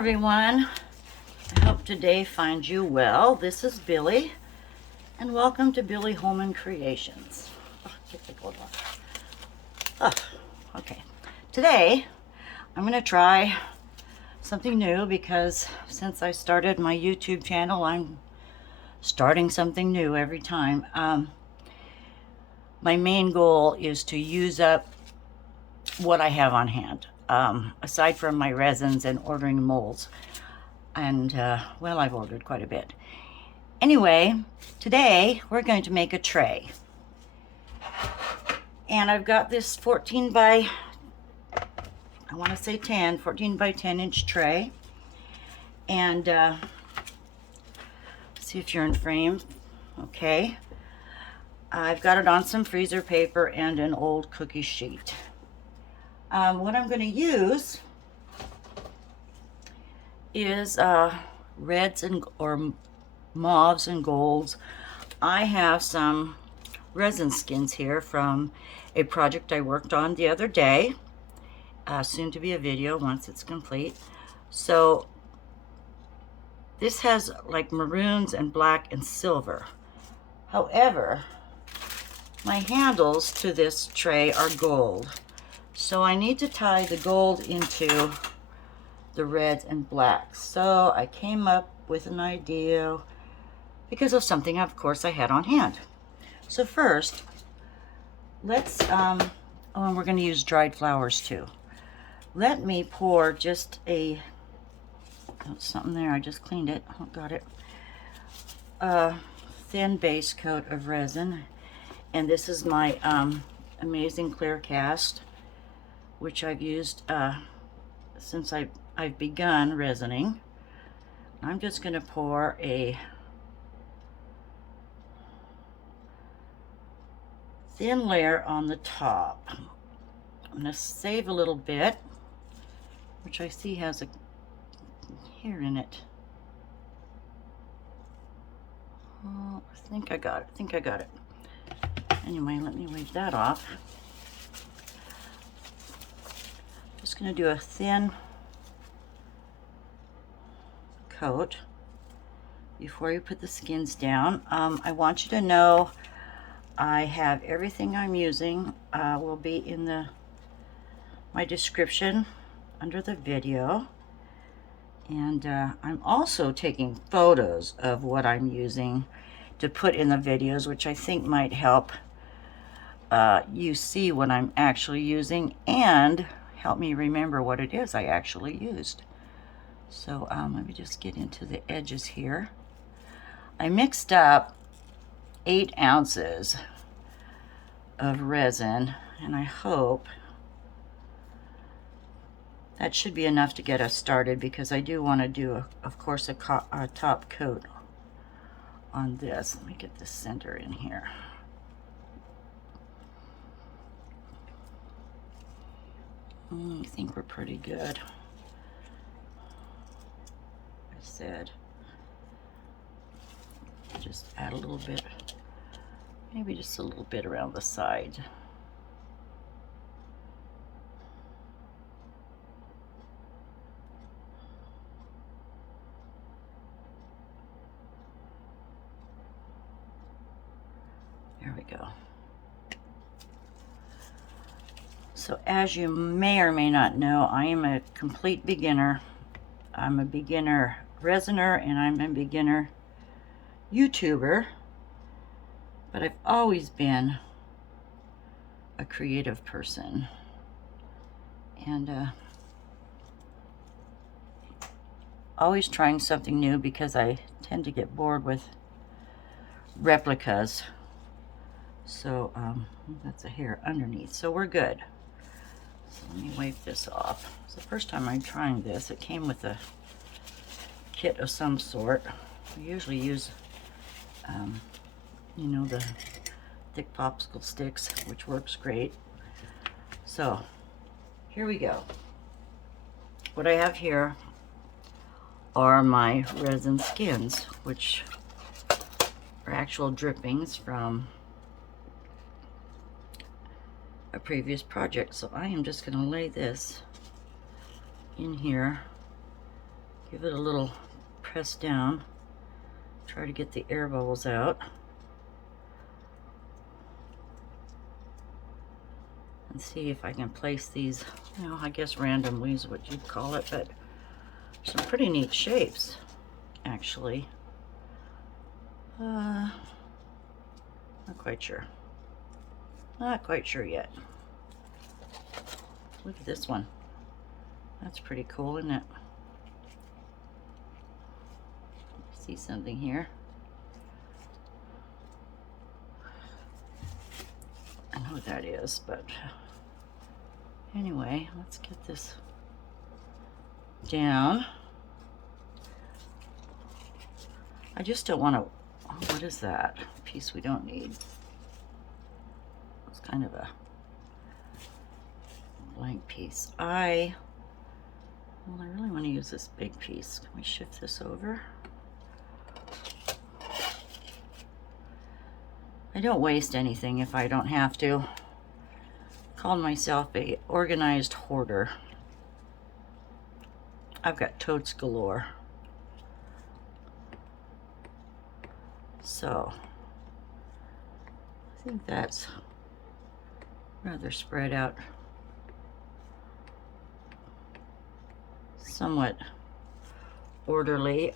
everyone. I hope today finds you well. This is Billie, and welcome to Billie Holman Creations. Oh, get the gold off. Oh, okay. Today, I'm going to try something new because since I started my YouTube channel, I'm starting something new every time. My main goal is to use up what I have on hand. Aside from my resins and ordering molds. And, well, I've ordered quite a bit. Anyway, today we're going to make a tray. And I've got this 14 by 10 inch tray. And, see if you're in frame. Okay. I've got it on some freezer paper and an old cookie sheet. What I'm going to use is reds or mauves and golds. I have some resin skins here from a project I worked on the other day. Soon to be a video once it's complete. So this has like maroons and black and silver. However, my handles to this tray are gold. So I need to tie the gold into the reds and blacks. So I came up with an idea because of something, of course, I had on hand. So first, let's, oh, and we're going to use dried flowers too. Let me pour just a, oh, something there, I just cleaned it, oh, got it. Thin base coat of resin. And this is my amazing clear cast, which I've used since I've begun resining. I'm just going to pour a thin layer on the top. I'm going to save a little bit, which I see has a hair in it. Oh, I think I got it. Anyway, let me wave that off. Just going to do a thin coat before you put the skins down. I want you to know I have everything I'm using will be in my description under the video, and I'm also taking photos of what I'm using to put in the videos, which I think might help you see what I'm actually using and help me remember what it is I actually used. So let me just get into the edges here. I mixed up 8 ounces of resin, and I hope that should be enough to get us started, because I do want to do, of course, a top coat on this. Let me get the center in here. I think we're pretty good. I said, just add a little bit, maybe just a little bit around the side. There we go. So as you may or may not know, I am a complete beginner. I'm a beginner resiner and I'm a beginner YouTuber, but I've always been a creative person, and always trying something new because I tend to get bored with replicas. So that's a hair underneath, so we're good. So let me wipe this off. It's the first time I'm trying this. It came with a kit of some sort. We usually use you know, the thick popsicle sticks, which works great. So here we go. What I have here are my resin skins, which are actual drippings from a previous project. So I am just going to lay this in here Give it a little press down. Try to get the air bubbles out. And see if I can place these, you know, I guess randomly is what you'd call it, but some pretty neat shapes, actually. Not quite sure. Not quite sure yet. Look at this one. That's pretty cool, isn't it? See something here. I know what that is, but anyway, let's get this down. I just don't want to, oh, what is that? A piece we don't need. It's kind of a blank piece. Well, I really want to use this big piece. Can we shift this over? I don't waste anything if I don't have to. I call myself a organized hoarder. I've got totes galore. So I think that's rather spread out, somewhat orderly.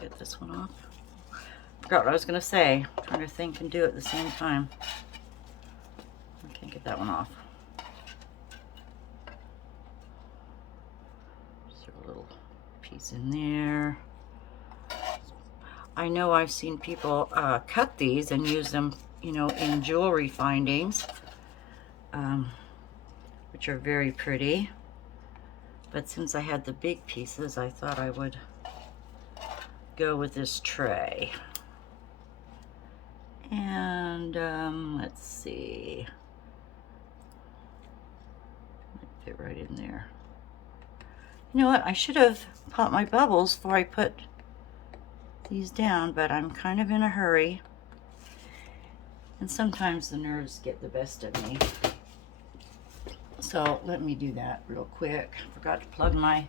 Get this one off. Forgot what I was gonna say. I'm trying to think and do it at the same time. I can't get that one off. Just throw a little piece in there. I know I've seen people cut these and use them, you know, in jewelry findings, which are very pretty. But since I had the big pieces, I thought I would go with this tray. And let's see, might fit right in there. You know what, I should have popped my bubbles before I put these down, but I'm kind of in a hurry, and sometimes the nerves get the best of me. So let me do that real quick. Forgot to plug my,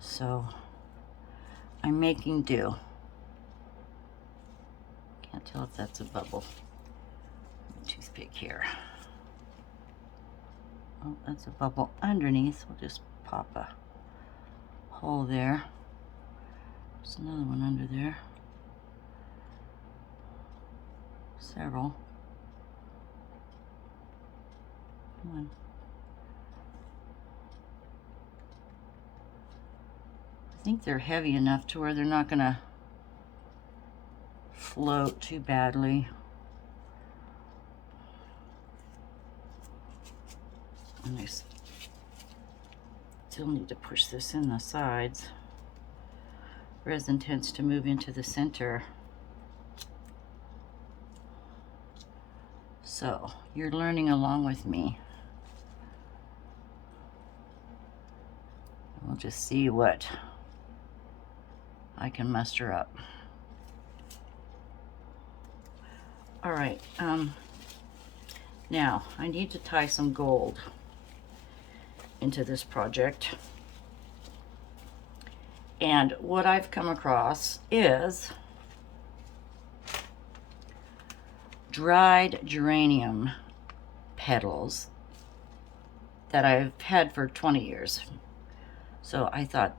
so I'm making do. Can't tell if that's a bubble. Toothpick here. Oh, that's a bubble underneath. We'll just pop a hole there. There's another one under there. Several. Come on. I think they're heavy enough to where they're not gonna float too badly. And I still need to push this in the sides. Resin tends to move into the center. So you're learning along with me. We'll just see what I can muster up. All right, now I need to tie some gold into this project. And what I've come across is dried geranium petals that I've had for 20 years. So I thought,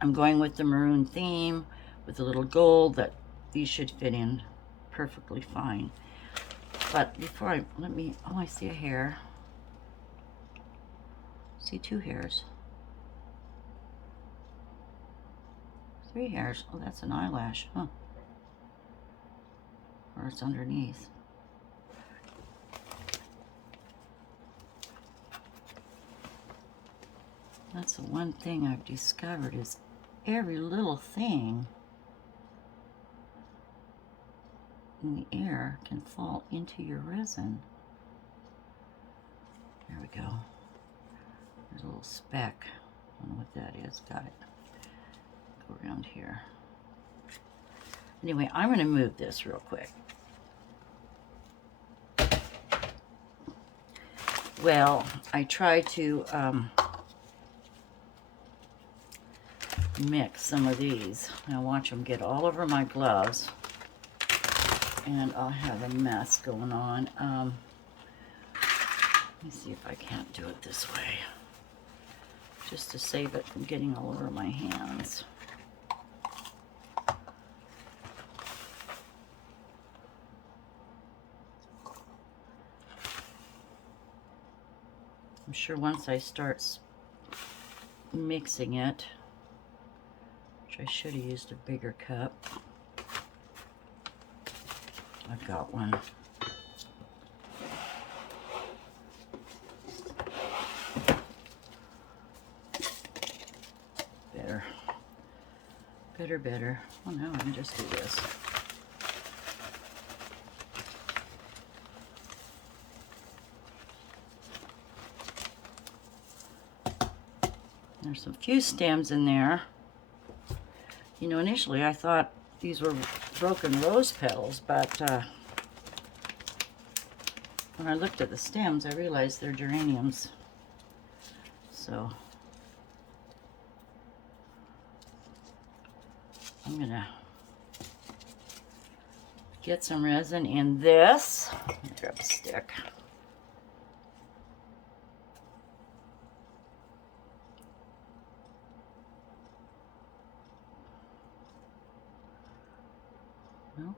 I'm going with the maroon theme with a little gold, that these should fit in perfectly fine. But before I, oh, I see a hair. See 2 hairs. 3 hairs. Oh, that's an eyelash, huh? Or it's underneath. That's the one thing I've discovered, is every little thing in the air can fall into your resin. There we go. There's a little speck. I don't know what that is. Got it. Go around here. Anyway, I'm going to move this real quick. well, I try to mix some of these. Now watch them get all over my gloves, and I'll have a mess going on. Let me see if I can't do it this way, just to save it from getting all over my hands. I'm sure once I start mixing it, which I should have used a bigger cup. I've got one. Better. Well, now I can just do this. There's a few stems in there. You know, initially I thought these were broken rose petals, but when I looked at the stems, I realized they're geraniums. So I'm gonna get some resin in this. Let me grab a stick. Nope.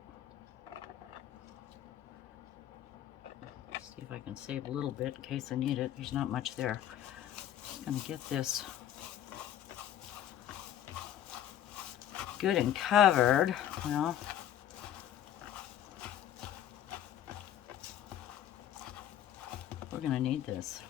See if I can save a little bit in case I need it. There's not much there. Just gonna get this good and covered. Well, we're gonna need this.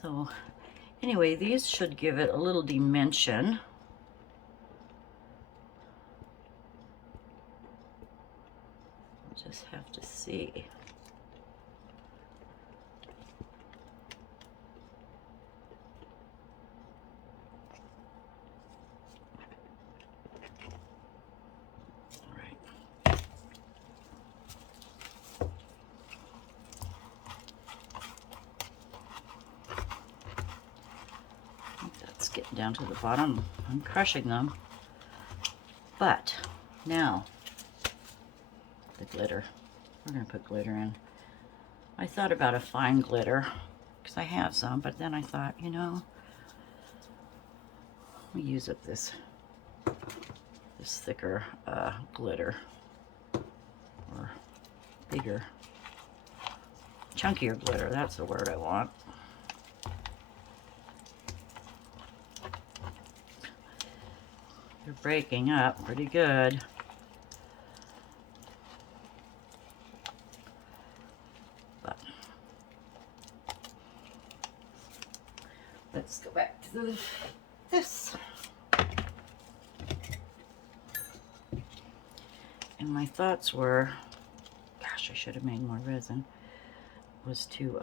So anyway, these should give it a little dimension. We'll just have to see. Getting down to the bottom. I'm crushing them. But now the glitter. We're going to put glitter in. I thought about a fine glitter because I have some, but then I thought, you know, we use up this thicker glitter, or bigger, chunkier glitter. That's the word I want. They're breaking up pretty good. But let's go back to this. And my thoughts were, gosh, I should have made more resin, was to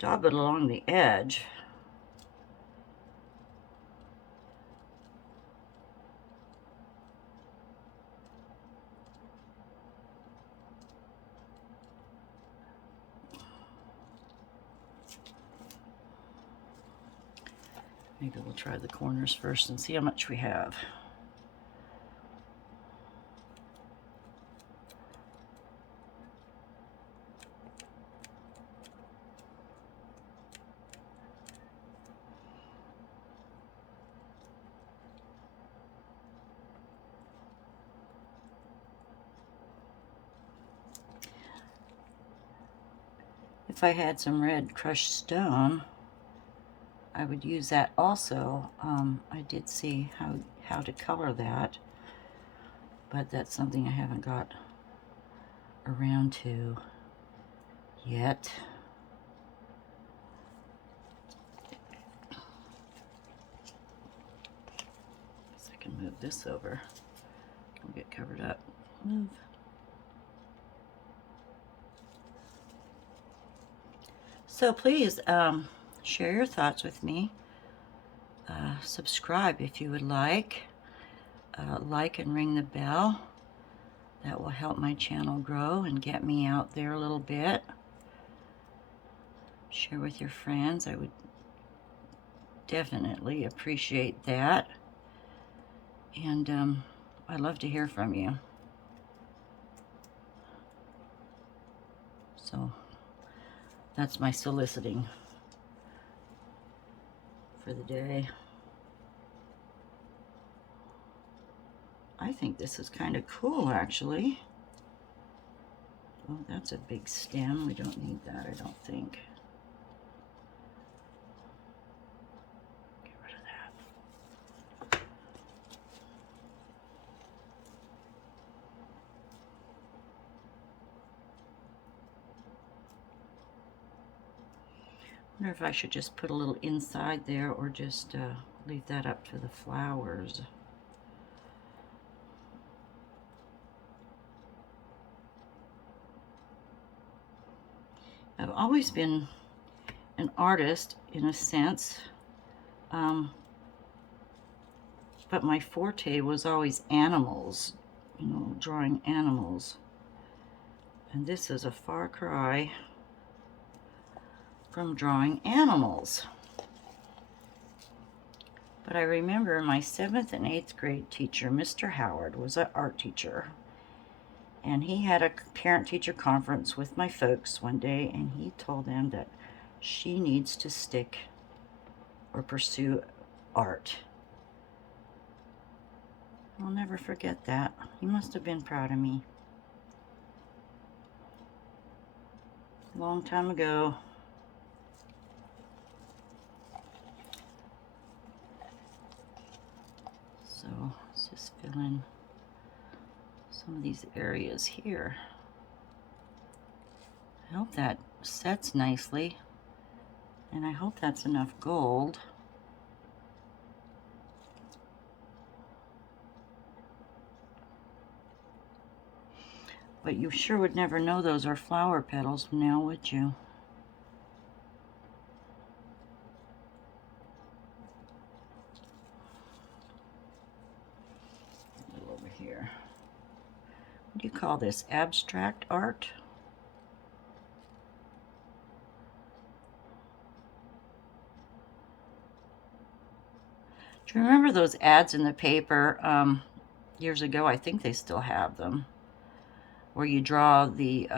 dab it along the edge. Maybe we'll try the corners first and see how much we have. If I had some red crushed stone, I would use that also. I did see how to color that, but that's something I haven't got around to yet. So I can move this over. It'll get covered up. Move. So please share your thoughts with me. subscribe if you would like. Like and ring the bell. That will help my channel grow and get me out there a little bit. Share with your friends. I would definitely appreciate that. And I'd love to hear from you. So that's my soliciting for the day. I think this is kind of cool, actually. Oh, that's a big stem. We don't need that, I don't think. Get rid of that. I wonder if I should just put a little inside there or just leave that up to the flowers. I've always been an artist in a sense, but my forte was always animals, you know, drawing animals. And this is a far cry from drawing animals. But I remember my 7th and 8th grade teacher, Mr. Howard, was an art teacher. And he had a parent-teacher conference with my folks one day, and he told them that she needs to stick or pursue art. I'll never forget that. He must have been proud of me. A long time ago. So let's just fill in some of these areas here. I hope that sets nicely, and I hope that's enough gold. But you sure would never know those are flower petals now, would you? Over here. What do you call this? Abstract art? Do you remember those ads in the paper years ago? I think they still have them, where you draw the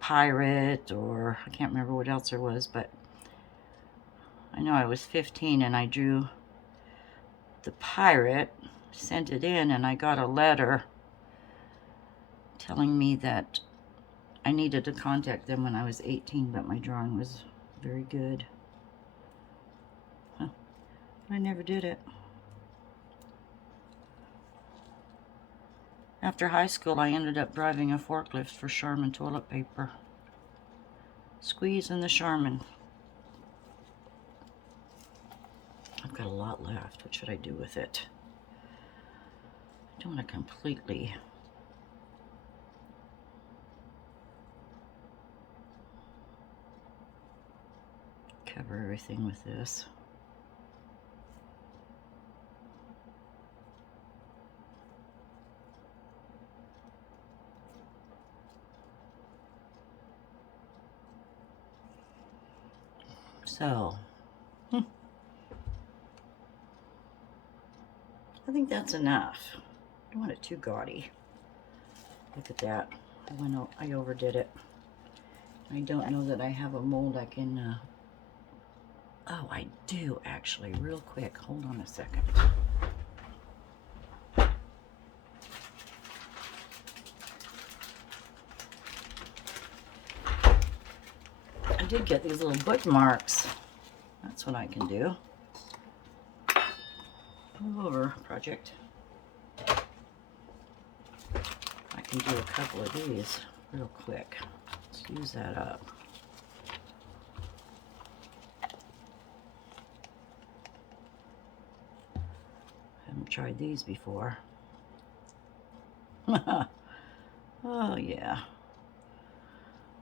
pirate, or I can't remember what else there was, but I know I was 15 and I drew the pirate, sent it in, and I got a letter telling me that I needed to contact them when I was 18, but my drawing was very good. Huh. I never did it. After high school, I ended up driving a forklift for Charmin toilet paper. Squeeze in the Charmin. I've got a lot left. What should I do with it? I don't want to completely cover everything with this. So, I think that's enough. I don't want it too gaudy. Look at that. I overdid it. I don't know that I have a mold I can... Oh, I do actually. Real quick. Hold on a second. I did get these little bookmarks. That's what I can do. Move over, project. I can do a couple of these real quick. Let's use that up. Haven't tried these before. Oh yeah.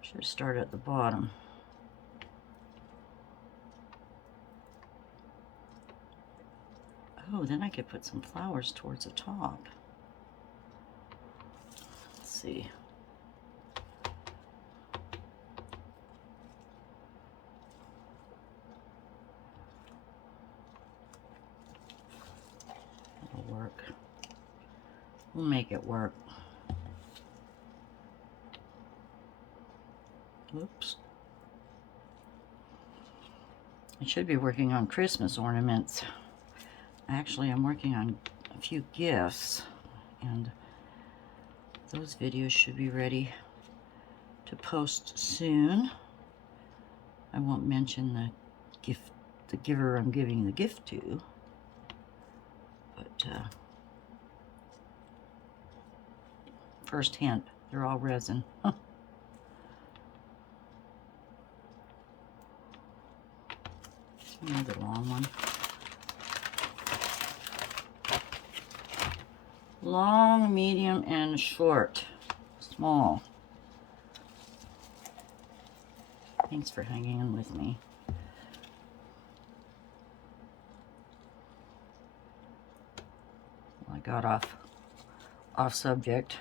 Should start at the bottom. Oh, then I could put some flowers towards the top. Let's see. It'll work. We'll make it work. Oops. I should be working on Christmas ornaments. Actually, I'm working on a few gifts, and those videos should be ready to post soon. I won't mention the giver I'm giving the gift to, but first hint, they're all resin. Another long one. Long, medium, and short. Small. Thanks for hanging in with me. Well, I got off subject.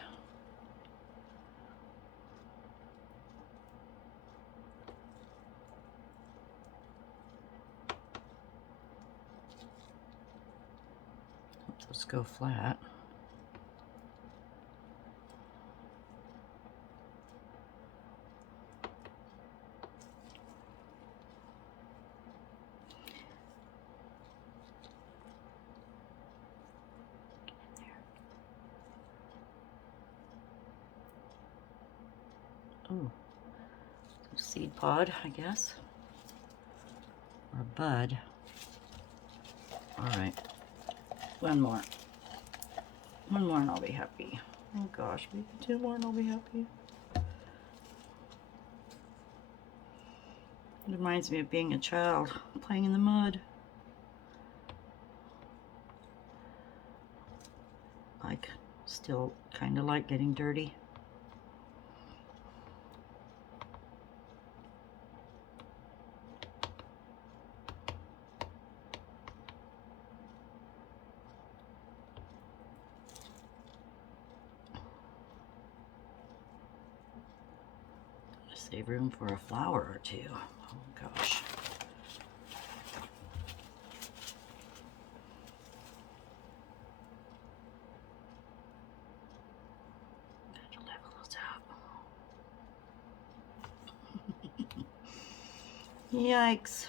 Let's go flat. Oh, seed pod, I guess, or bud. All right, one more and I'll be happy. Oh gosh, maybe 2 more and I'll be happy. It reminds me of being a child, playing in the mud. Like, still kind of like getting dirty. Save room for a flower or two. Oh gosh. Got to level those out. Yikes.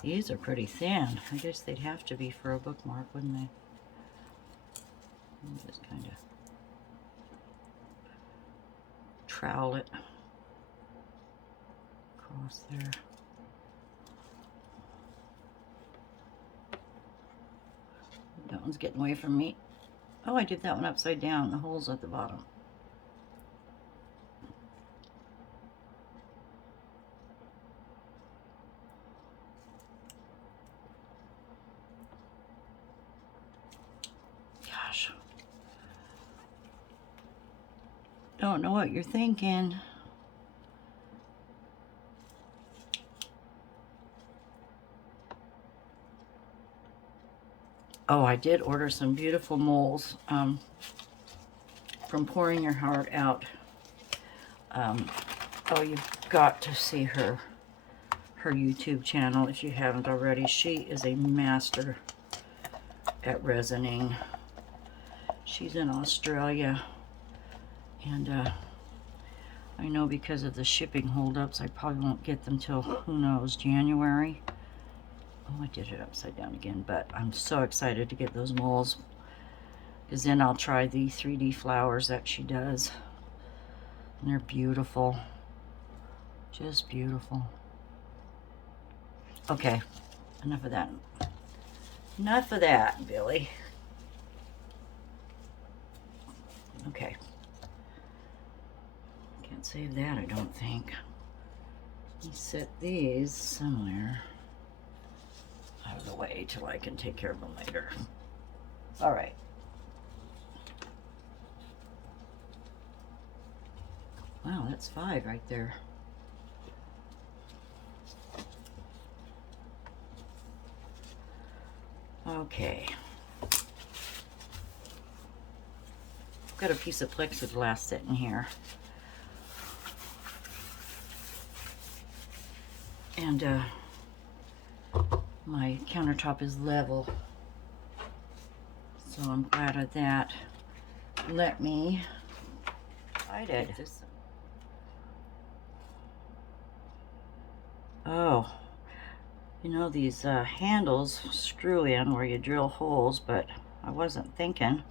These are pretty thin. I guess they'd have to be for a bookmark, wouldn't they? I'll just kind of trowel it across there. That one's getting away from me. Oh, I did that one upside down. The hole's at the bottom. Gosh. Don't know what you're thinking. Oh, I did order some beautiful molds from Pouring Your Heart Out. Oh, you've got to see her YouTube channel if you haven't already. She is a master at resining. She's in Australia, and I know because of the shipping holdups, I probably won't get them till, who knows, January. Oh, I did it upside down again, but I'm so excited to get those molds, because then I'll try the 3D flowers that she does. And they're beautiful. Just beautiful. Okay, enough of that. Enough of that, Billy. Okay. Can't save that, I don't think. Let's set these somewhere out of the way till I can take care of them later. All right. Wow, that's 5 right there. Okay. Got a piece of plexiglass sitting here. And my countertop is level. So I'm glad of that. Let me hide it. Oh, you know, these handles screw in where you drill holes, but I wasn't thinking.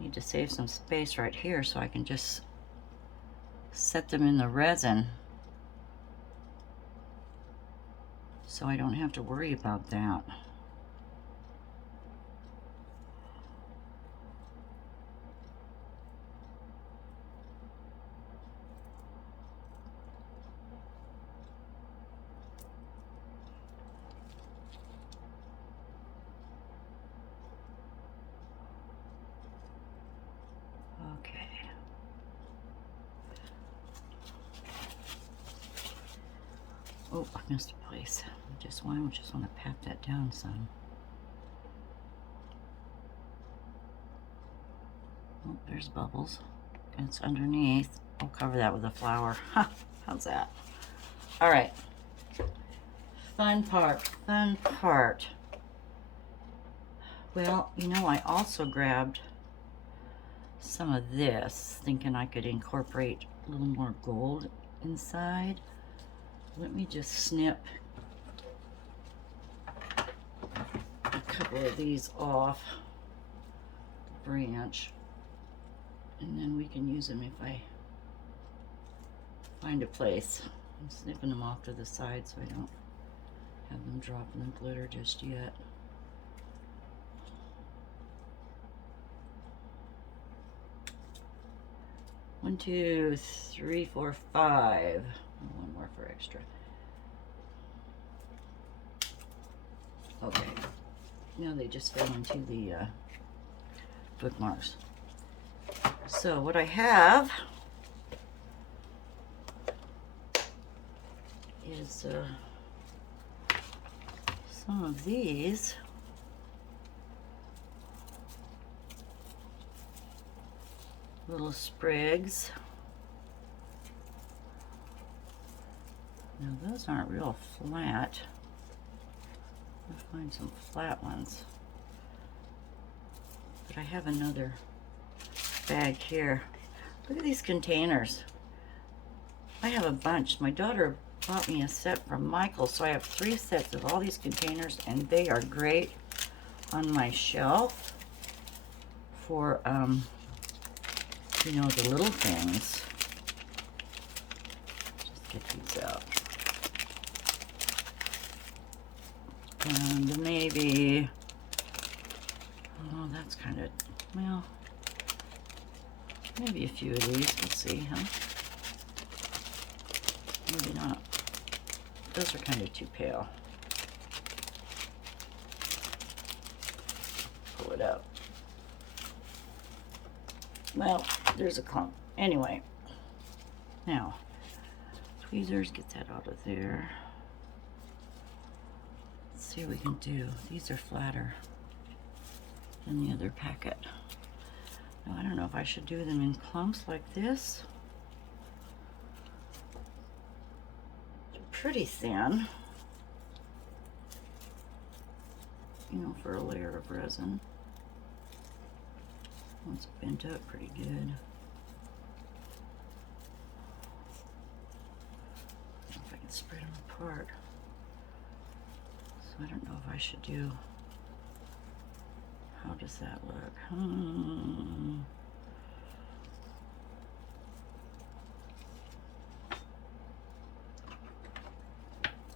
Need to save some space right here so I can just set them in the resin so I don't have to worry about that. Okay. Oh, I missed a place. I just want to pat that down some. Oh, there's bubbles. It's underneath. I'll cover that with a flower. How's that? All right. Fun part. Fun part. Well, you know, I also grabbed some of this, thinking I could incorporate a little more gold inside. Let me just snip a couple of these off the branch, and then we can use them if I find a place. I'm snipping them off to the side so I don't have them drop in the glitter just yet. One, two, three, four, 5. One more for extra. Okay. Now they just fell into the bookmarks. So what I have is some of these little sprigs. Now those aren't real flat. I'll find some flat ones. But I have another bag here. Look at these containers. I have a bunch. My daughter bought me a set from Michael, so I have 3 sets of all these containers, and they are great on my shelf for you know, the little things. Just get these out. And maybe, oh, that's kind of, well, maybe a few of these. We'll see, huh? Maybe not. Those are kind of too pale. Pull it out. Well, there's a clump. Anyway, now, tweezers, get that out of there. Let's see what we can do. These are flatter than the other packet. Now, I don't know if I should do them in clumps like this. They're pretty thin, you know, for a layer of resin. It's bent up pretty good. I don't know if I can spread them apart. So I don't know if I should do, how does that look?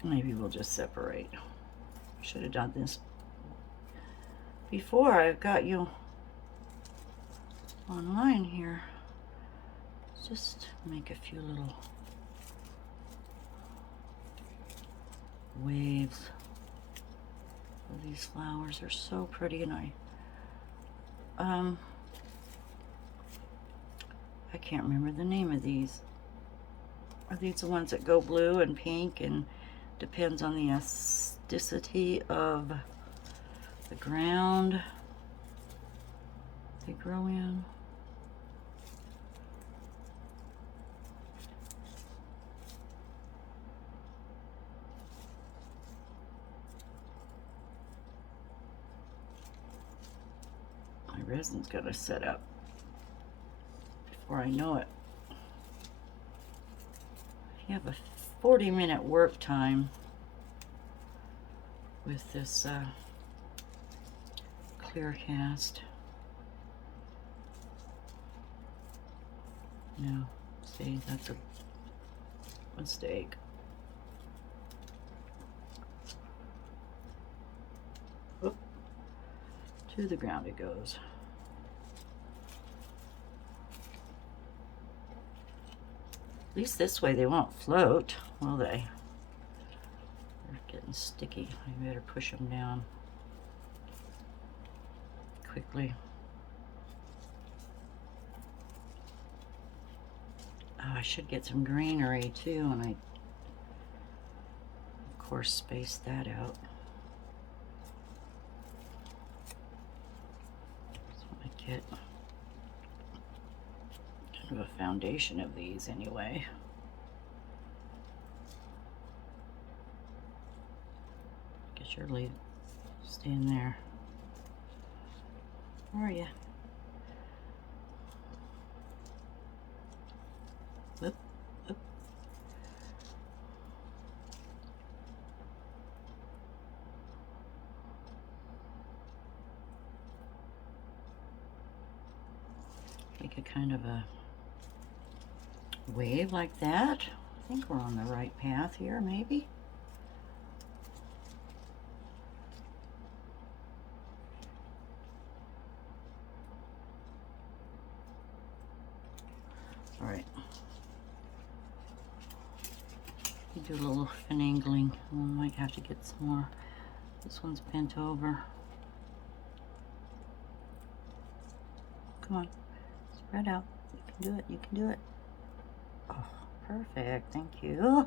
Maybe we'll just separate. Should have done this before I've got you online here. Just make a few little waves of these flowers. They're so pretty, and I can't remember the name of these. Are these the ones that go blue and pink, and depends on the elasticity of the ground they grow in? My resin's gonna set up before I know it. You have a 40-minute work time with this clear cast. No, see, that's a mistake. Oop. To the ground it goes. At least this way they won't float, will they? They're getting sticky. I better push them down quickly. Oh, I should get some greenery too, and I, of course, space that out. So I get kind of a foundation of these anyway. Get your leaf, stay in there. Where are you? Whoop, whoop. Make a kind of a wave like that. I think we're on the right path here, maybe. All right. Do a little finagling. We might have to get some more. This one's bent over. Come on, spread out. You can do it. You can do it. Oh, perfect. Thank you.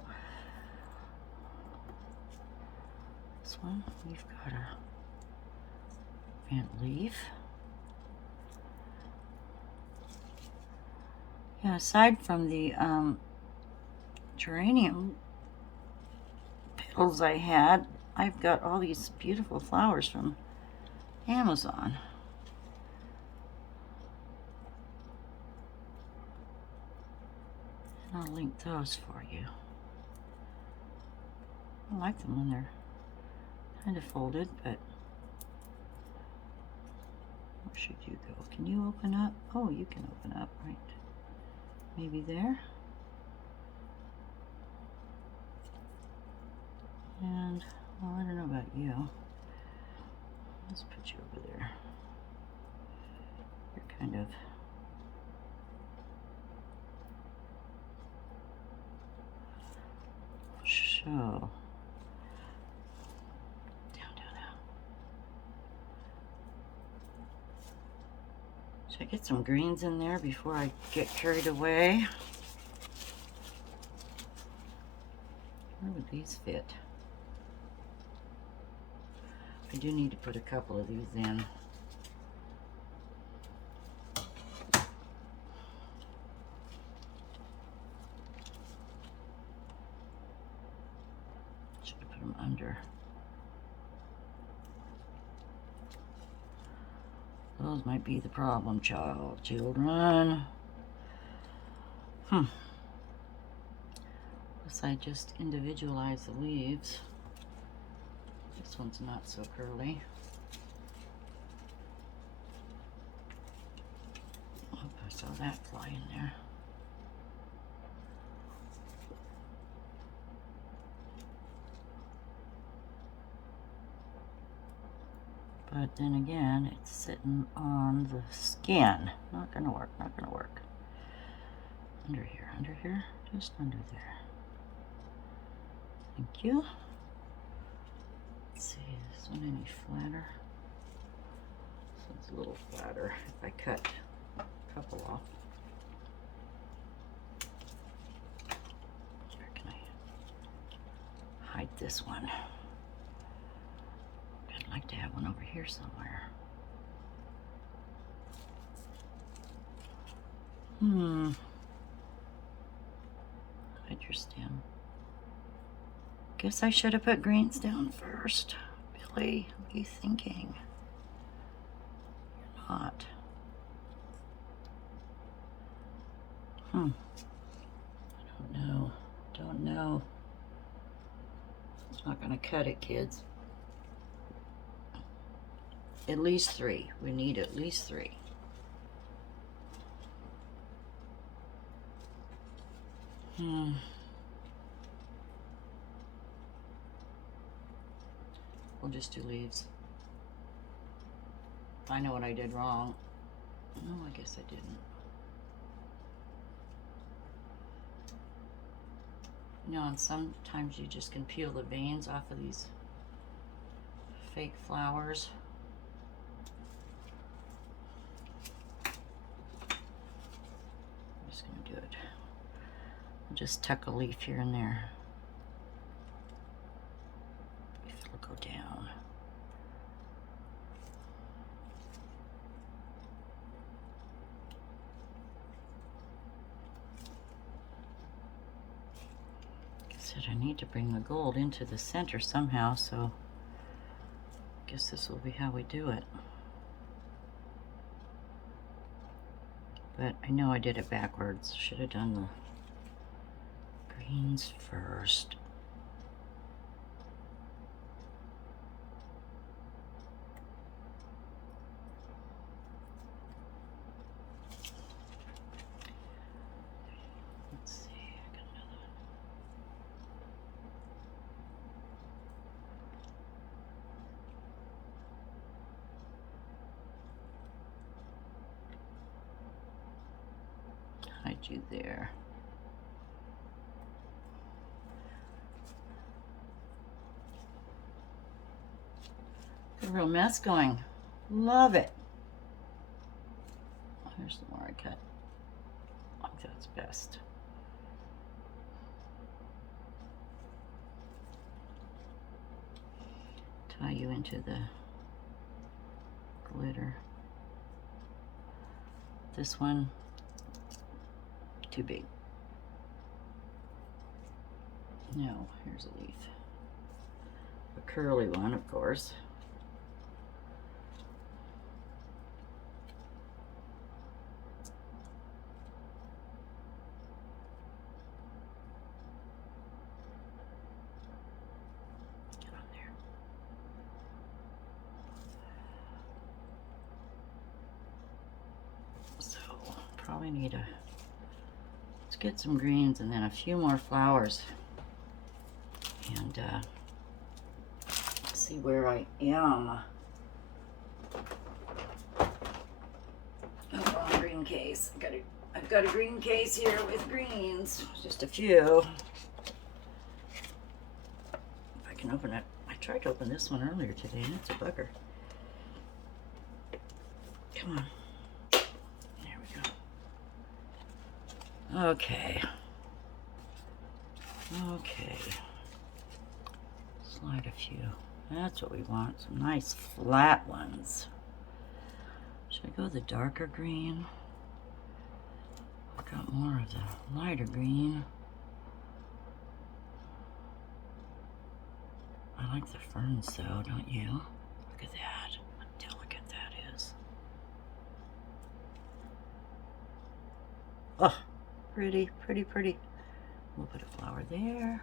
This one, we've got a bent leaf. Yeah, aside from the geranium petals I had, I've got all these beautiful flowers from Amazon. And I'll link those for you. I like them when they're kind of folded, but where should you go? Can you open up? Oh, you can open up, right? Maybe there. And, well, I don't know about you. Let's put you over there. You're kind of so down, down, down. Should I get some greens in there before I get carried away? Where would these fit? I do need to put a couple of these in. Should have put them under. Those might be the problem, children. Unless I just individualize the leaves. This one's not so curly. Oh, I saw that fly in there. But then again, it's sitting on the skin. Not gonna work, not gonna work. Under here, just under there. Thank you. Let's see, is this one any flatter? This one's a little flatter if I cut a couple off. this one. I'd like to have one over here somewhere. Hide your stem. Guess I should have put greens down first. Billie, what are you thinking? You're not. I don't know. Don't know. It's not going to cut it, kids. At least 3. We need at least 3. We'll just do leaves. I know what I did wrong. No, I guess I didn't. You know, and sometimes you just can peel the veins off of these fake flowers. I'm just going to do it. I'll just tuck a leaf here and there. If it'll go down. I need to bring the gold into the center somehow, so I guess this will be how we do it. But I know I did it backwards. Should have done the greens first. Hide you there. Got a real mess going. Love it. Here's the more I cut. I think that's best. Tie you into the glitter. This one, too big. No, here's a leaf. A curly one, of course. Get on there. So, probably need a, let's get some greens and then a few more flowers. And see where I am. Oh, wrong green case. I've got a green case here with greens. Just a few. If I can open it. I tried to open this one earlier today and it's a bugger. Come on. There we go. Okay. Okay. Slide a few. That's what we want. Some nice flat ones. Should I go with the darker green? I got more of the lighter green. I like the ferns though, don't you? Look at that. How delicate that is. Oh, pretty, pretty, pretty. We'll put a flower there.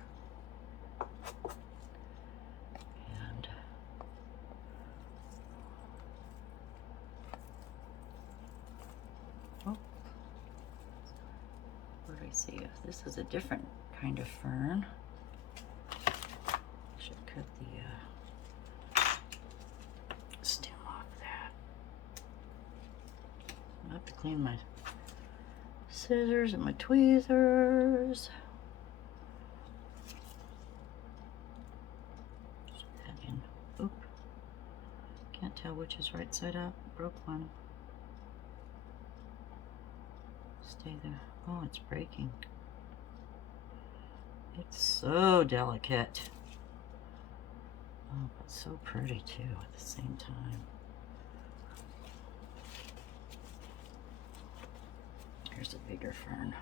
See if this is a different kind of fern. Should cut the stem off that. I have to clean my scissors and my tweezers. Put that in. Oop. Can't tell which is right side up. Broke one. Stay there. Oh, it's breaking. It's so delicate. Oh, but so pretty too at the same time. Here's a bigger fern.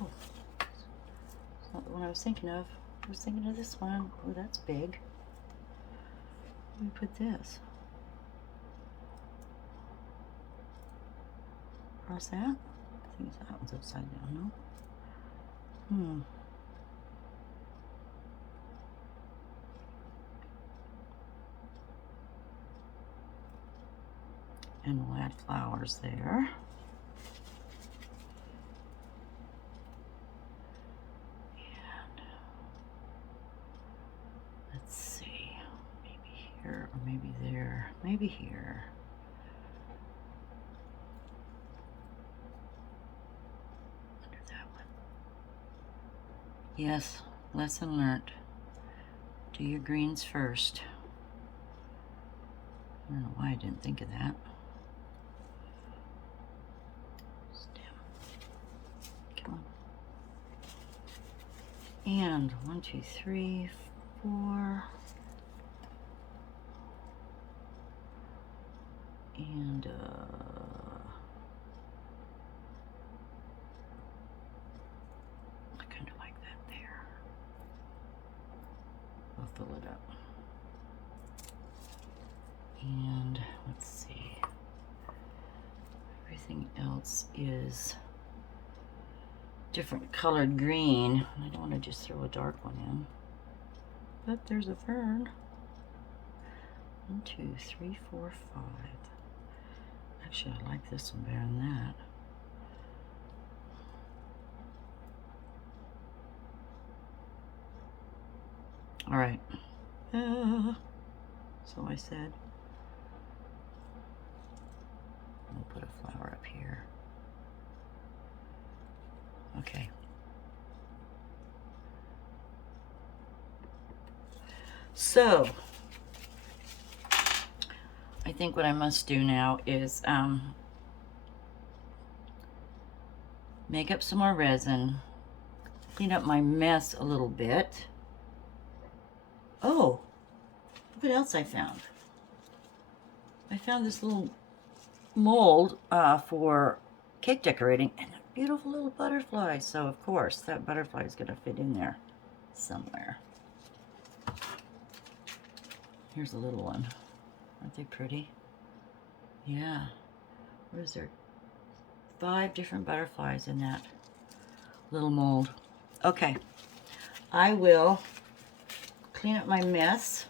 Oh, it's not the one I was thinking of. I was thinking of this one. Oh, that's big. Let me put this. Across that? I think that one's upside down, no? And we'll add flowers there. And let's see, maybe here or maybe there, maybe here. Under that one. Yes, lesson learned. Do your greens first. I don't know why I didn't think of that. Come on. And 1, 2, 3, 4. And I kind of like that there. I'll fill it up. And let's see. Everything else is different colored green. I don't want to just throw a dark one in. But there's a fern. 1, 2, 3, 4, 5. Actually, I like this one better than that. All right. So I said. I'll put a flower up here. Okay. So, I think what I must do now is make up some more resin, clean up my mess a little bit. Oh, look what else I found. I found this little mold for cake decorating and a beautiful little butterfly. So of course that butterfly is going to fit in there somewhere. Here's a little one. Aren't they pretty? Yeah. What is there? 5 different butterflies in that little mold. Okay. I will clean up my mess.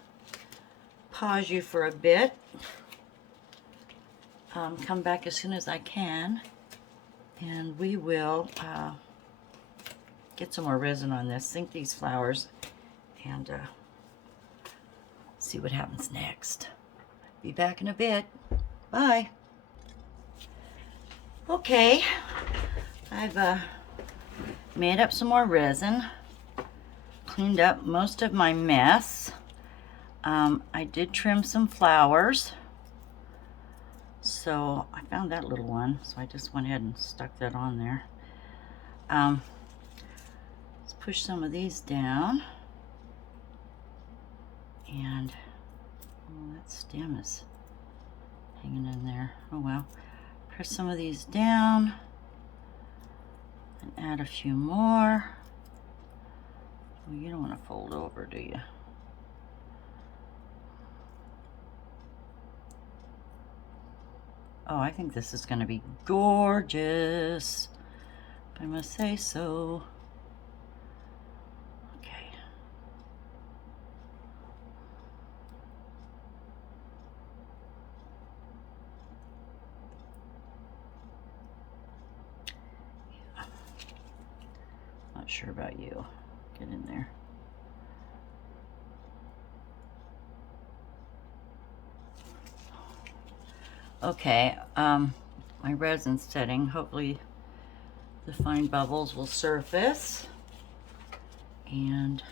Pause you for a bit. Come back as soon as I can. And we will get some more resin on this. Sink these flowers and see what happens next. Be back in a bit. Bye. Okay, I've made up some more resin, cleaned up most of my mess. I did trim some flowers, so I found that little one, so I just went ahead and stuck that on there. Let's push some of these down, and oh, that stem is hanging in there. Oh well. Press some of these down and add a few more. Well, you don't want to fold over, do you? Oh, I think this is going to be gorgeous, if I must say so. Okay. Not sure about you. Get in there. Okay, my resin's setting. Hopefully the fine bubbles will surface. And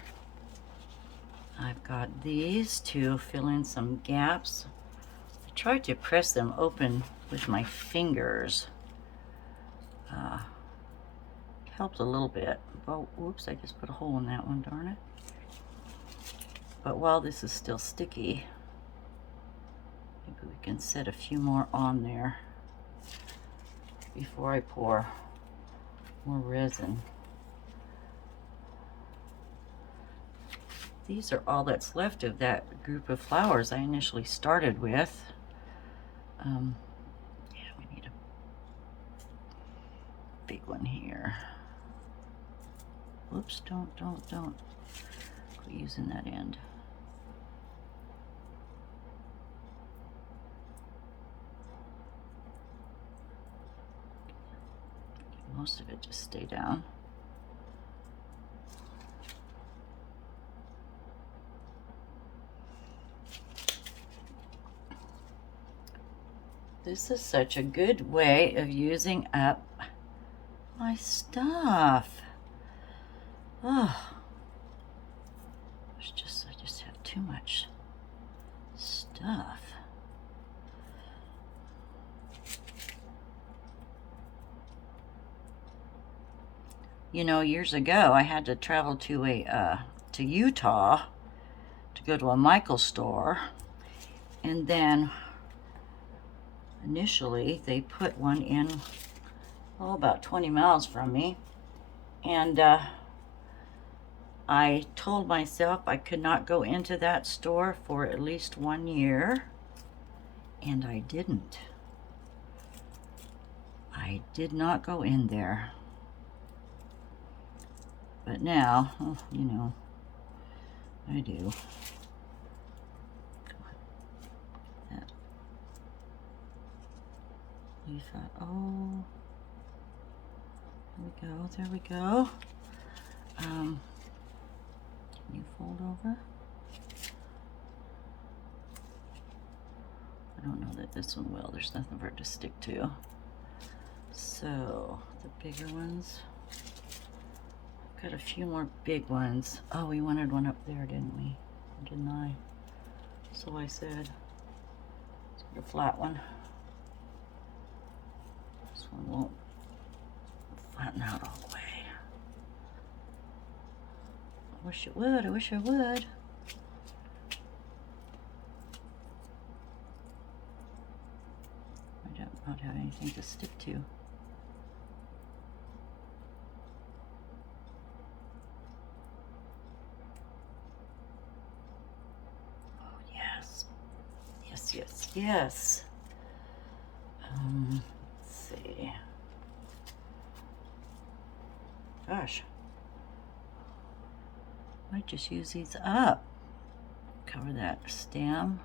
I've got these to fill in some gaps. I tried to press them open with my fingers. Helps a little bit. Oh, whoops, I just put a hole in that one, darn it. But while this is still sticky, maybe we can set a few more on there before I pour more resin. These are all that's left of that group of flowers I initially started with. Yeah, we need a big one here. Whoops, don't. Quit using that end. Most of it just stay down. This is such a good way of using up my stuff. Oh, I just have too much stuff. You know, years ago, I had to travel to to Utah to go to a Michael's store, and then initially they put one in, oh, about 20 miles from me, and I told myself I could not go into that store for at least 1 year, and I didn't. I did not go in there. But now, oh, you know, I do. Come on. That leaf out. Oh, there we go. Can you fold over? I don't know that this one will. There's nothing for it to stick to. So, the bigger ones. Got a few more big ones. Oh, we wanted one up there, didn't we? Or didn't I? So I said, let's get a flat one. This one won't flatten out all the way. I wish it would. I wish I would. I don't not have anything to stick to. Yes. Let's see. Gosh. Might just use these up. Cover that stem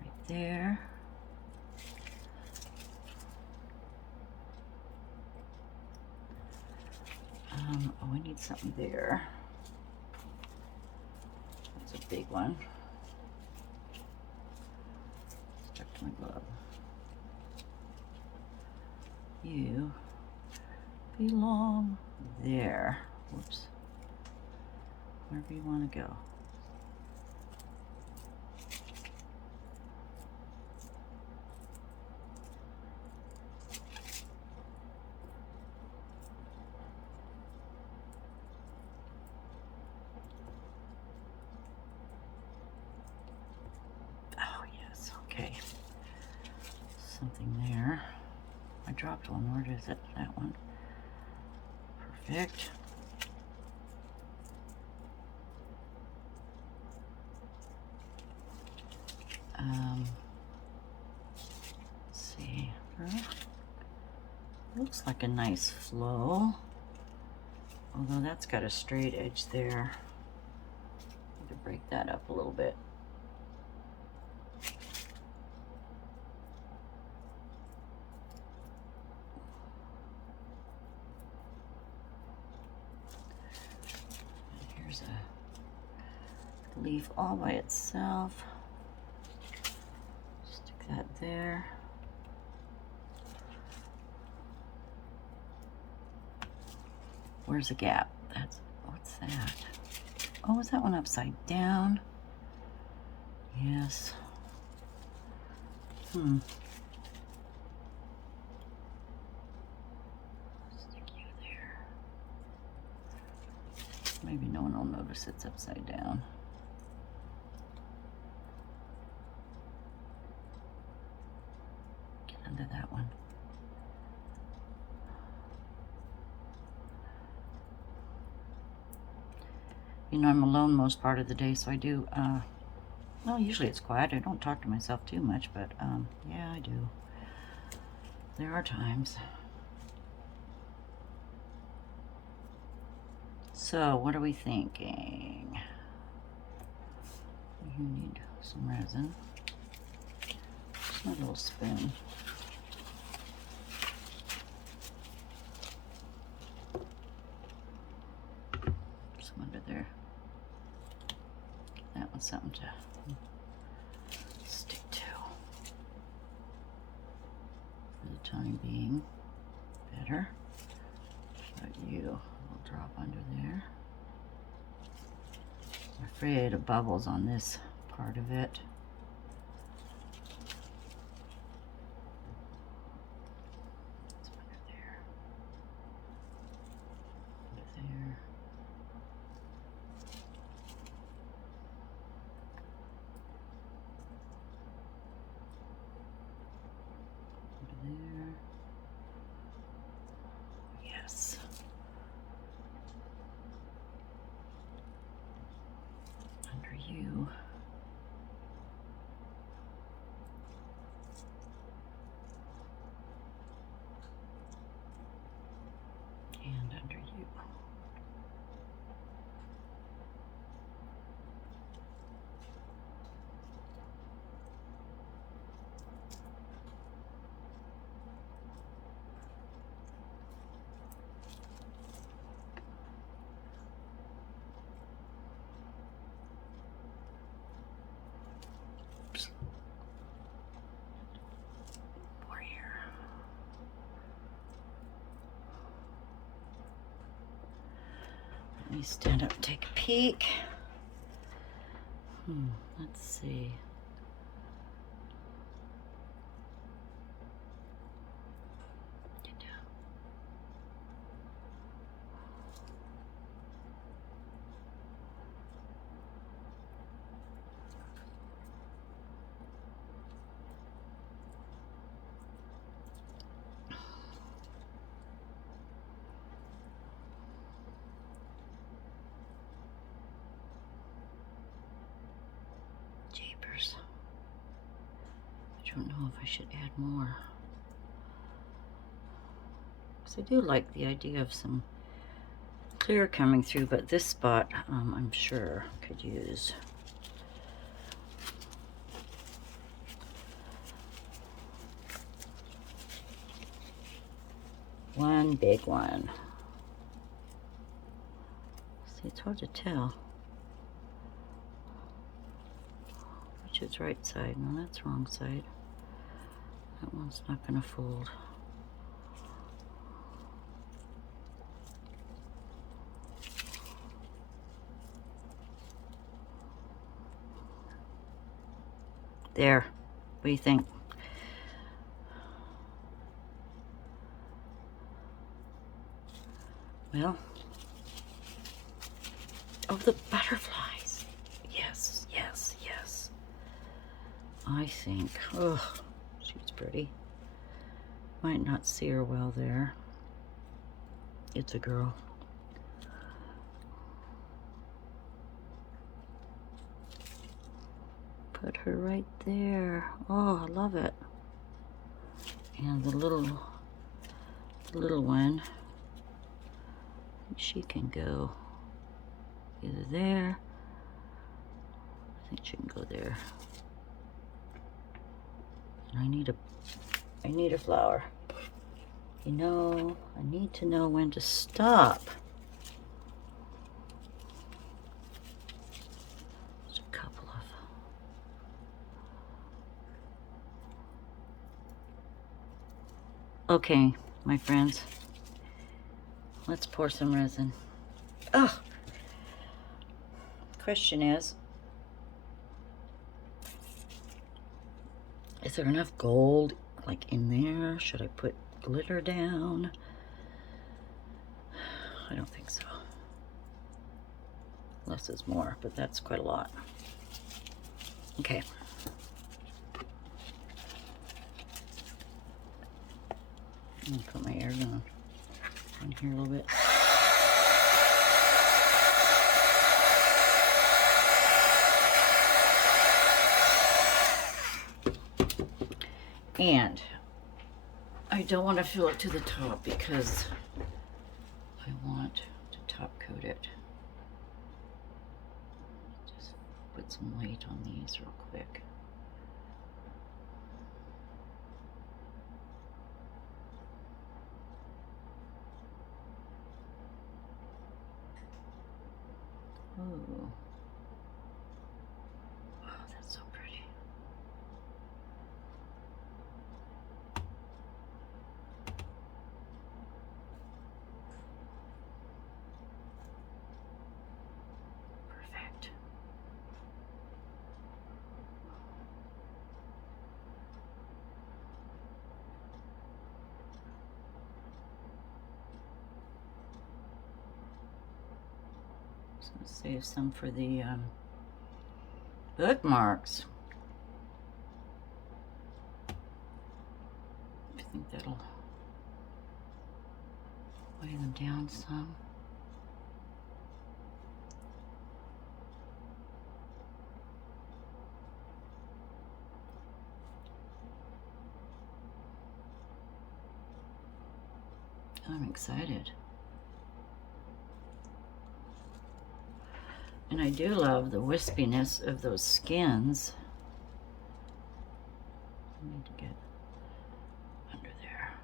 right there. Oh, we need something there. That's a big one. My glove. You belong there. Whoops. Wherever you want to go. Oh, yes. Okay. Something there. I dropped one. Where is it? That one. Perfect. Let's see. Looks like a nice flow. Although that's got a straight edge there. Need to break that up a little bit. Here's a leaf all by itself. Stick that there. Where's the gap? What's that? Oh, is that one upside down? Yes. Stick you there. Maybe no one will notice it's upside down. Get under that one. You know, I'm alone most part of the day, so I do, well, usually it's quiet. I don't talk to myself too much, but yeah, I do. There are times. So, what are we thinking? You need some resin. Just my little spoon. Some under there. That one's something to stick to. For the time being, better. But you will drop under there. I'm afraid of bubbles on this part of it. Some under there. Under there. There. Yes. Under you. And under you. More here. Let me stand up and take a peek. Let's see. Get down. Jeepers. I don't know if I should add more. Because I do like the idea of some clear coming through, but this spot I'm sure could use. One big one. See, it's hard to tell which is right side. No, that's wrong side. That one's not going to fold. There. What do you think? Well, oh, the butterflies. Yes, yes, yes. I think, oh, she's pretty. Might not see her well there. It's a girl. Put her right there. Oh, I love it. And the little one, she can go either there. I think she can go there. And I need a flower. You know, I need to know when to stop. There's a couple of. Okay, my friends. Let's pour some resin. Oh! Question is there enough gold like in there? Should I put glitter down? I don't think so. Less is more, but that's quite a lot. Okay. I'm gonna put my air gun in here a little bit. And I don't want to fill it to the top because I want to top coat it. Just put some weight on these real quick. Ooh. Oh, that's so pretty. Perfect. So save some for the bookmarks. I think that'll weigh them down some. I'm excited. And I do love the wispiness of those skins. I need to get under there.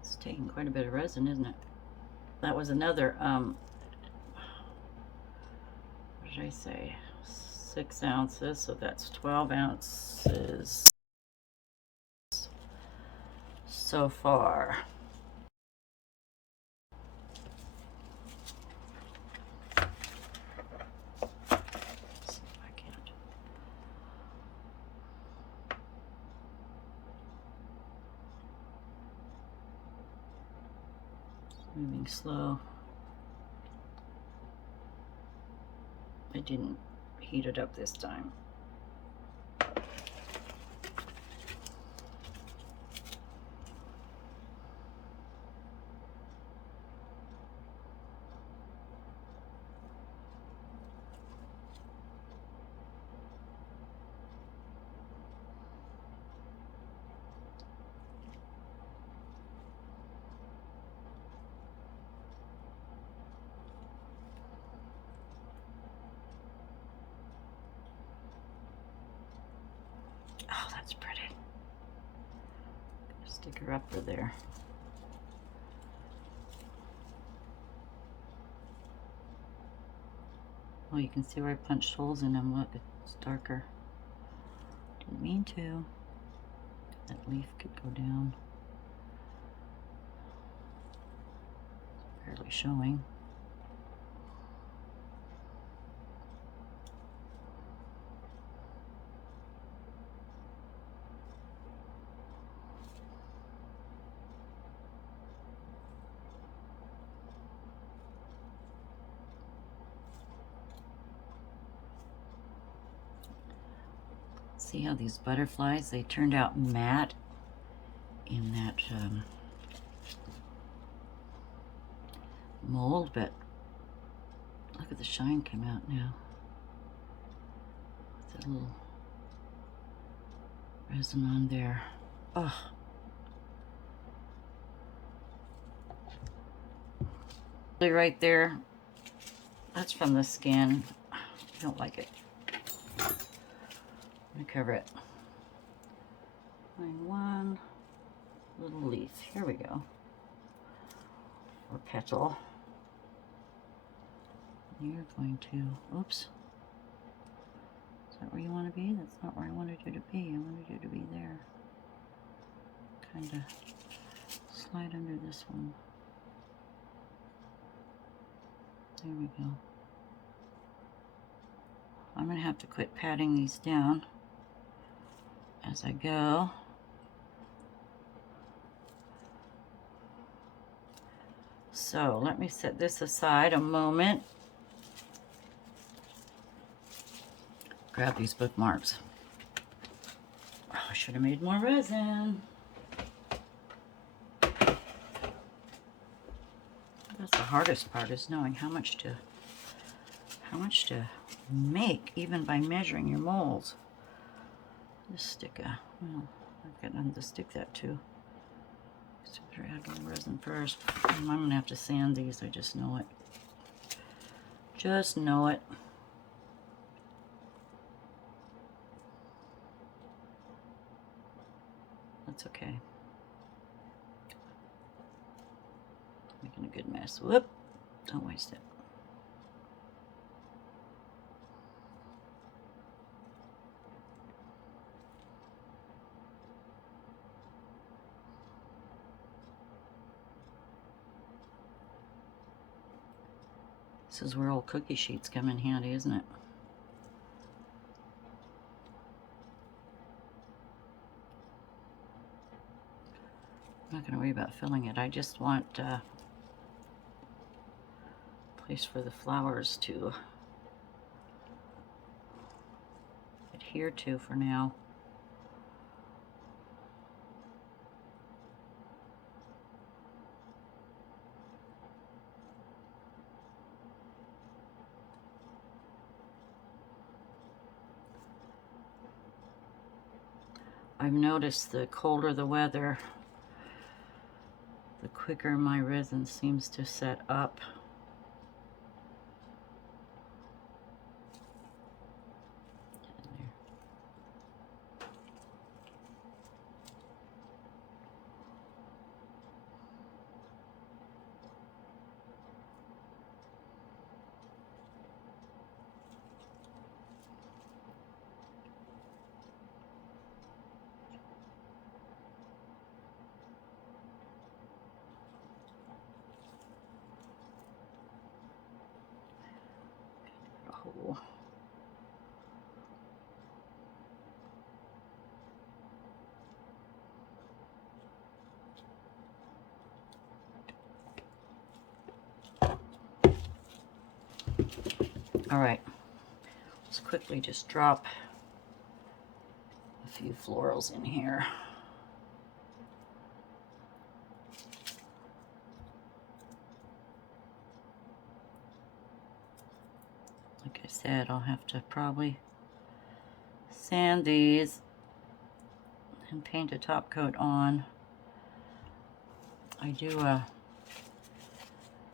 It's taking quite a bit of resin, isn't it? That was another, what did I say? 6 ounces, so that's 12 ounces so far. Let's see if I can't. It's moving slow. I didn't heat it up this time. Oh, that's pretty. Stick her up there. Oh, you can see where I punched holes in them. Look, it's darker. Didn't mean to. That leaf could go down. Barely showing. See how these butterflies, they turned out matte in that mold, but look at the shine come out now. With a little resin on there. Oh. Right there, that's from the skin. I don't like it. I'm gonna cover it. Find one little leaf. Here we go. Or petal. You're going to, oops. Is that where you want to be? That's not where I wanted you to be. I wanted you to be there. Kind of slide under this one. There we go. I'm going to have to quit patting these down as I go. So let me set this aside a moment. Grab these bookmarks. Oh, I should have made more resin. That's the hardest part, is knowing how much to make, even by measuring your molds. Just stick a, well, I've got nothing to stick that to. So better add a little resin first. I'm gonna have to sand these, I just know it. Just know it. That's okay. Making a good mess. Whoop! Don't waste it. This is where old cookie sheets come in handy, isn't it? I'm not going to worry about filling it. I just want a place for the flowers to adhere to for now. I've noticed the colder the weather, the quicker my resin seems to set up. Oh. All right, let's quickly just drop a few florals in here. Like I said, I'll have to probably sand these and paint a top coat on. I do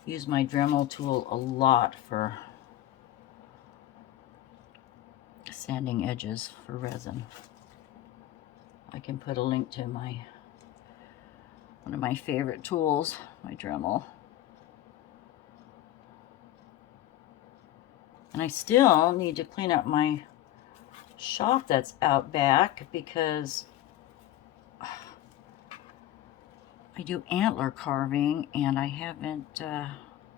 use my Dremel tool a lot for sanding edges for resin. I can put a link to one of my favorite tools, my Dremel. And I still need to clean up my shop that's out back because I do antler carving and I haven't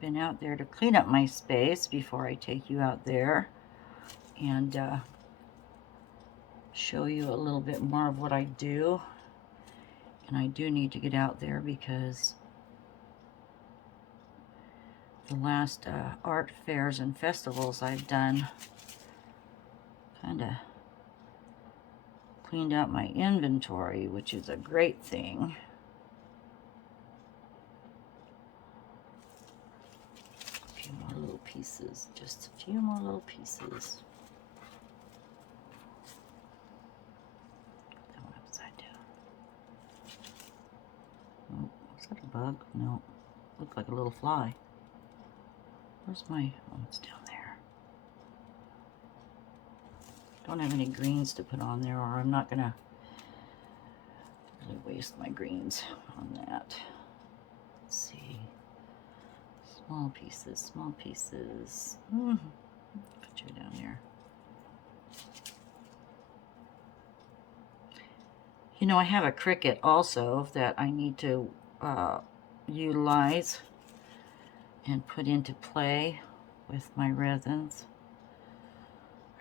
been out there to clean up my space before I take you out there and show you a little bit more of what I do. And I do need to get out there because the last art fairs and festivals I've done kind of cleaned out my inventory, which is a great thing. A few more little pieces, just a few more little pieces. That one upside down. Oh, is that a bug? No, looked like a little fly. Where's my, oh, it's down there. Don't have any greens to put on there, or I'm not gonna really waste my greens on that. Let's see. Small pieces, small pieces. Put you down there. You know, I have a Cricut also that I need to utilize and put into play with my resins.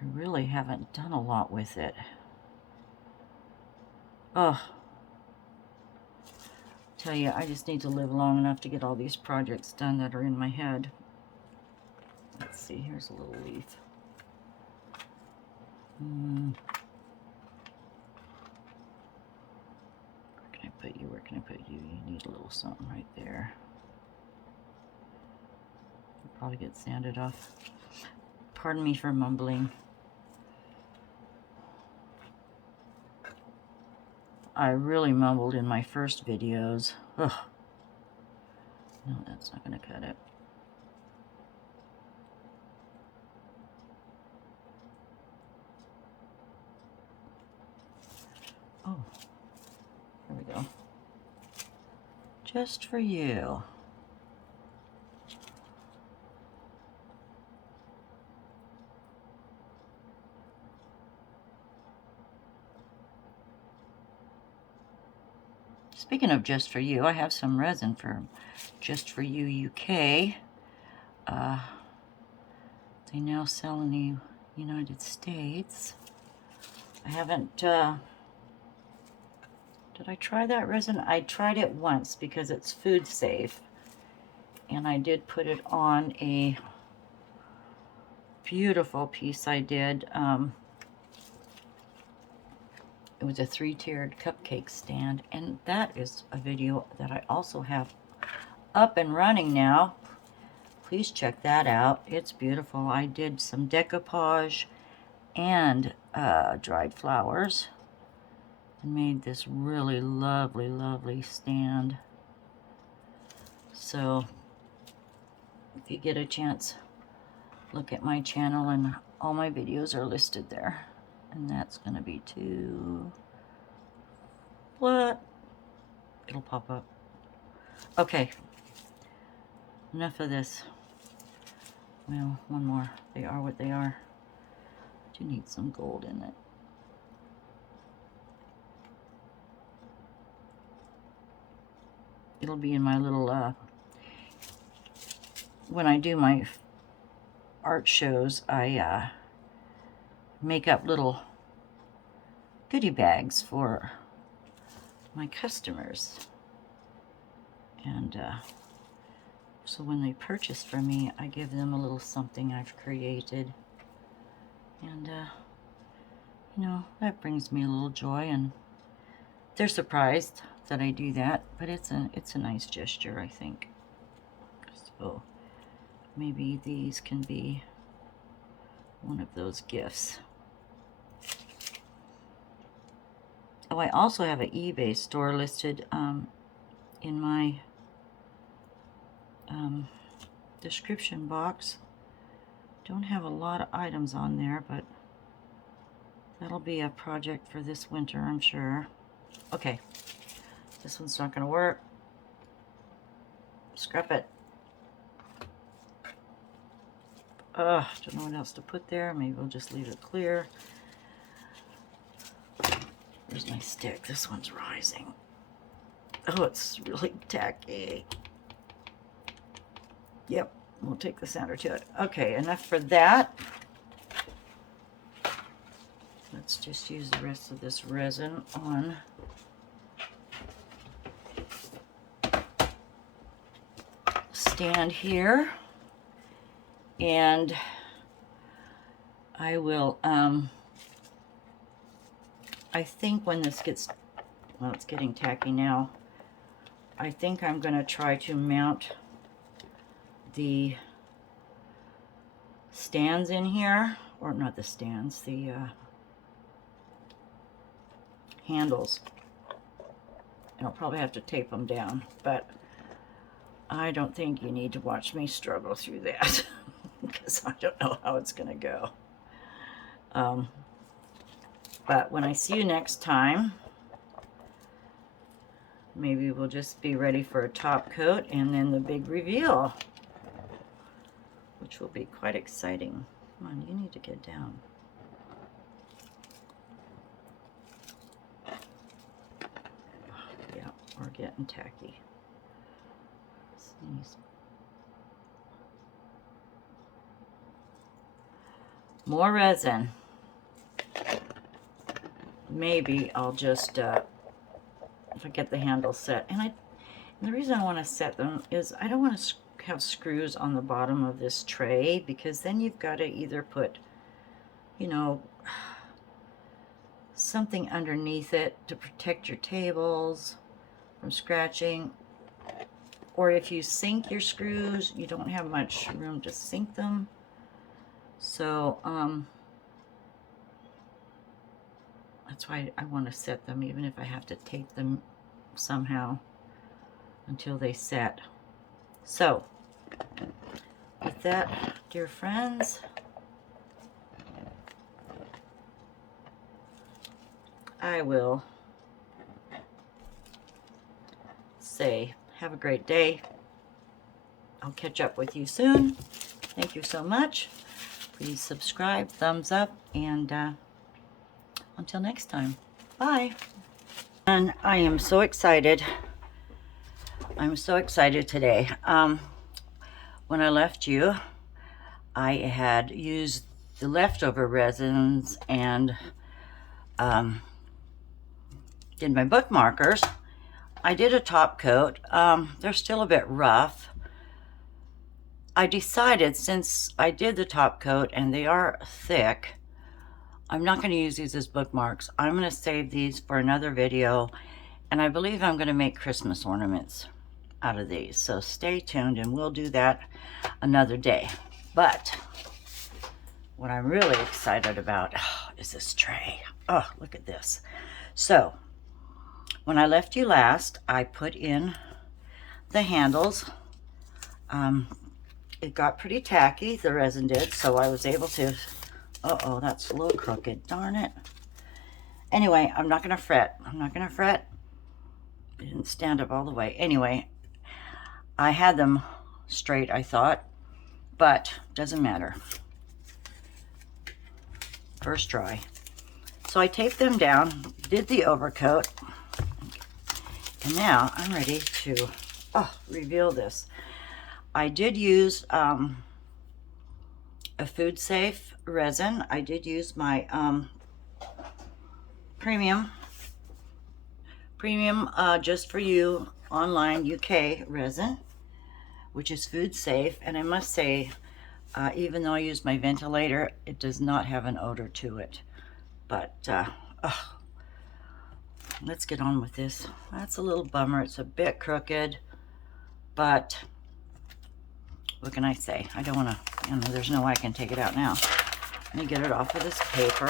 I really haven't done a lot with it. Oh, tell you, I just need to live long enough to get all these projects done that are in my head. Let's see, here's a little leaf. Where can I put you? Where can I put you? You need a little something right there. You'll probably get sanded off. Pardon me for mumbling. I really mumbled in my first videos. Ugh. No, that's not going to cut it. Oh, there we go. Just for you. Speaking of Just For You, I have some resin from Just For You UK. They now sell in the United States. I haven't, did I try that resin? I tried it once because it's food safe. And I did put it on a beautiful piece I did. It was a 3-tiered cupcake stand, and that is a video that I also have up and running now. Please check that out. It's beautiful. I did some decoupage and dried flowers and made this really lovely, lovely stand. So if you get a chance, look at my channel, and all my videos are listed there. And that's going to be what? It'll pop up. Okay. Enough of this. Well, one more. They are what they are. I do need some gold in it. It'll be in my little, when I do my art shows, I make up little goodie bags for my customers, and so when they purchase from me, I give them a little something I've created, and you know, that brings me a little joy, and they're surprised that I do that, but it's a nice gesture, I think. So maybe these can be one of those gifts. Oh, I also have an eBay store listed in my description box. Don't have a lot of items on there, but that'll be a project for this winter, I'm sure. Okay, this one's not going to work. Scrap it. Don't know what else to put there. Maybe we'll just leave it clear. Where's my stick? This one's rising. Oh, it's really tacky. Yep, we'll take the center to it. Okay, enough for that. Let's just use the rest of this resin on stand here. And I will, I think when this gets, well, it's getting tacky now. I think I'm going to try to mount the stands in here, or not the stands, the handles. And I'll probably have to tape them down, but I don't think you need to watch me struggle through that because I don't know how it's going to go. But when I see you next time, maybe we'll just be ready for a top coat and then the big reveal, which will be quite exciting. Come on, you need to get down. Yeah, we're getting tacky. Sneeze. More resin. Maybe I'll just, if I get the handle set, and And the reason I want to set them is I don't want to have screws on the bottom of this tray, because then you've got to either put, you know, something underneath it to protect your tables from scratching. Or if you sink your screws, you don't have much room to sink them. So that's why I want to set them, even if I have to tape them somehow until they set. So with that, dear friends, I will say have a great day. I'll catch up with you soon. Thank you so much. Please subscribe, thumbs up, and until next time, bye. And I am so excited. I'm so excited today. When I left you, I had used the leftover resins and did my bookmarkers. I did a top coat. They're still a bit rough. I decided, since I did the top coat and they are thick, I'm not going to use these as bookmarks. I'm going to save these for another video, and I believe I'm going to make Christmas ornaments out of these. So stay tuned, and we'll do that another day. But what I'm really excited about is this tray. Oh, look at this. So when I left you last, I put in the handles. It got pretty tacky, the resin did, so I was able to, uh-oh, that's a little crooked, darn it. Anyway, I'm not gonna fret. I'm not gonna fret. It didn't stand up all the way. Anyway, I had them straight, I thought, but doesn't matter. First try. So I taped them down, did the overcoat, and now I'm ready to reveal this. I did use a food safe resin. I did use my premium just for you online UK resin, which is food safe. And I must say, even though I use my ventilator, it does not have an odor to it. But let's get on with this. That's a little bummer. It's a bit crooked, but what can I say? I don't want to, there's no way I can take it out now. Let me get it off of this paper,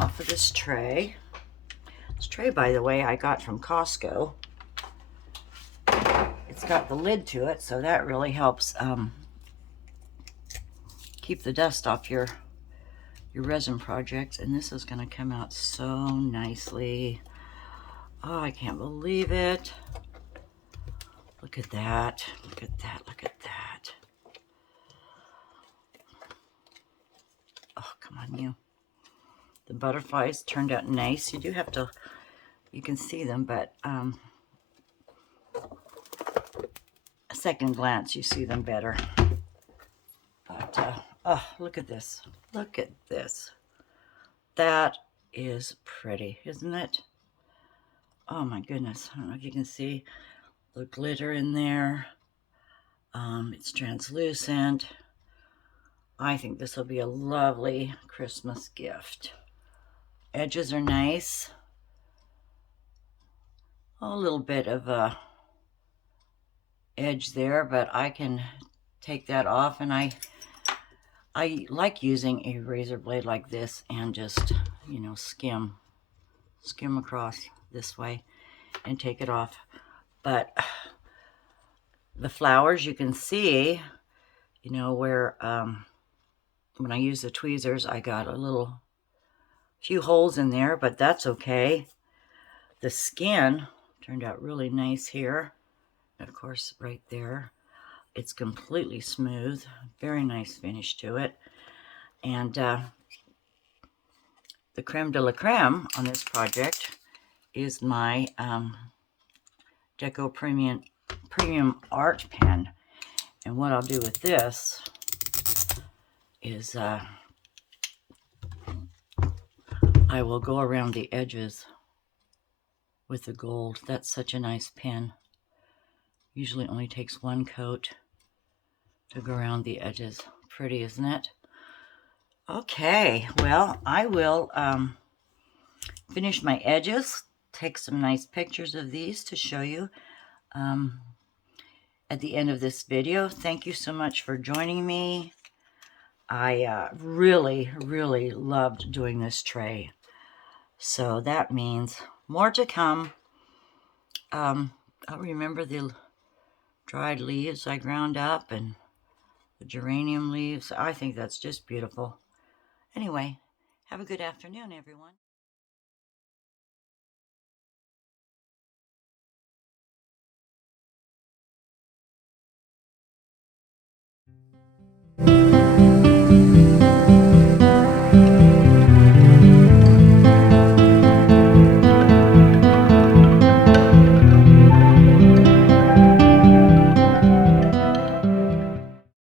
off of this tray. This tray, by the way, I got from Costco. It's got the lid to it, so that really helps keep the dust off your resin projects. And this is going to come out so nicely. Oh, I can't believe it. Look at that. Look at that. Look at that. Oh, come on, you. The butterflies turned out nice. You do have to, you can see them, but a second glance, you see them better. But, oh, look at this. Look at this. That is pretty, isn't it? Oh, my goodness. I don't know if you can see the glitter in there. It's translucent. I think this will be a lovely Christmas gift. Edges are nice. A little bit of a edge there, but I can take that off, and I like using a razor blade like this and just, skim across this way and take it off. But the flowers, you can see, where when I use the tweezers, I got a few holes in there, but that's okay. The skin turned out really nice here. Of course, right there, it's completely smooth. Very nice finish to it. And the creme de la creme on this project is my Deco Premium Art Pen. And what I'll do with this is I will go around the edges with the gold. That's such a nice pen. Usually only takes one coat to go around the edges. Pretty, isn't it? Okay, well, I will finish my edges, take some nice pictures of these to show you at the end of this video. Thank you so much for joining me. I really, really loved doing this tray. So that means more to come. I'll remember the dried leaves I ground up and the geranium leaves. I think that's just beautiful. Anyway, have a good afternoon, everyone.